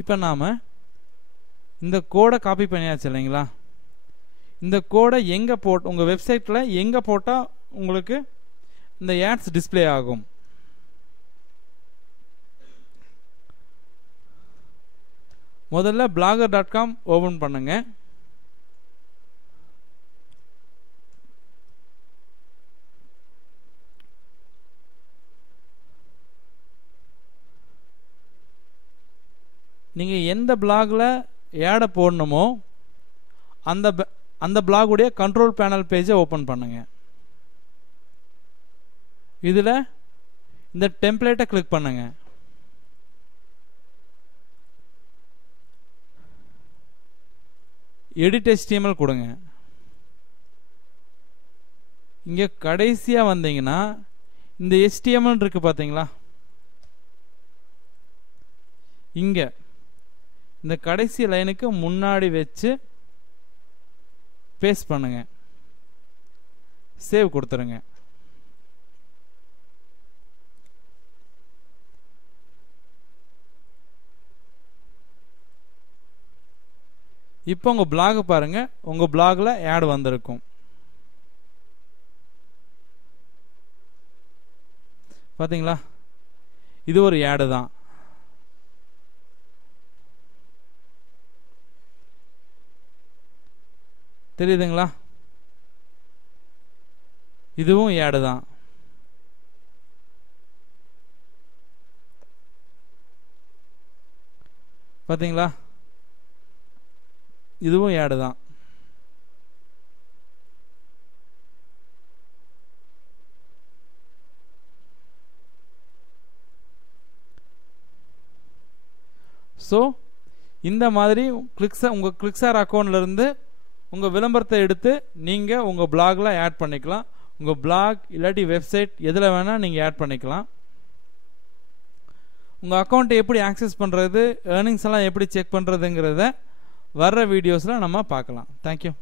இப்போ நாம் இந்த கோடை காப்பி பண்ணியாச்சு இல்லைங்களா? இந்த கோடை எங்கே உங்கள் வெப்சைட்டில் எங்கே போட்டால் உங்களுக்கு இந்த ஆட்ஸ் டிஸ்பிளே ஆகும்? முதல்ல blogger.com ஓபன் பண்ணுங்க. நீங்க எந்த பிளாக்ல ஆட் போடணுமோ அந்த பிளாக் உடைய கண்ட்ரோல் பேனல் பேஜை ஓபன் பண்ணுங்க. இதுல இந்த டெம்ப்ளேட்டை கிளிக் பண்ணுங்க. எடிட் HTML கொடுங்க. இங்க கடைசியா வந்தீங்கன்னா இந்த HTML இருக்கு பாத்தீங்களா? இங்க இந்த கடைசி லைனுக்கு முன்னாடி வச்சு பேஸ்ட் பண்ணுங்க. சேவ் கொடுத்துருங்க. இப்போ உங்க பிளாக் பாருங்க. உங்க பிளாக்ல ஆட் வந்திருக்கும். பாத்தீங்களா? இது ஒரு ஆட் தான். தெரியுதுங்களா? இதுவும் ஆட் தான். பாத்தீங்களா? இதுவும் ஆட் தான். ஸோ இந்த மாதிரி உங்க கிளிக்ஸார் அக்கௌண்ட்ல இருந்து உங்க விளம்பரத்தை எடுத்து நீங்க உங்க பிளாக்ல ஆட் பண்ணிக்கலாம். உங்க பிளாக் இல்லாட்டி வெப்சைட் எதுல வேணா நீங்க ஆட் பண்ணிக்கலாம். உங்க அக்கௌண்ட்டை எப்படி ஆக்சஸ் பண்றது, ஏர்னிங்ஸ் எல்லாம் எப்படி செக் பண்றதுங்கிறத வர்ற வீடியோஸ்ல நம்ம பார்க்கலாம். தேங்க்யூ.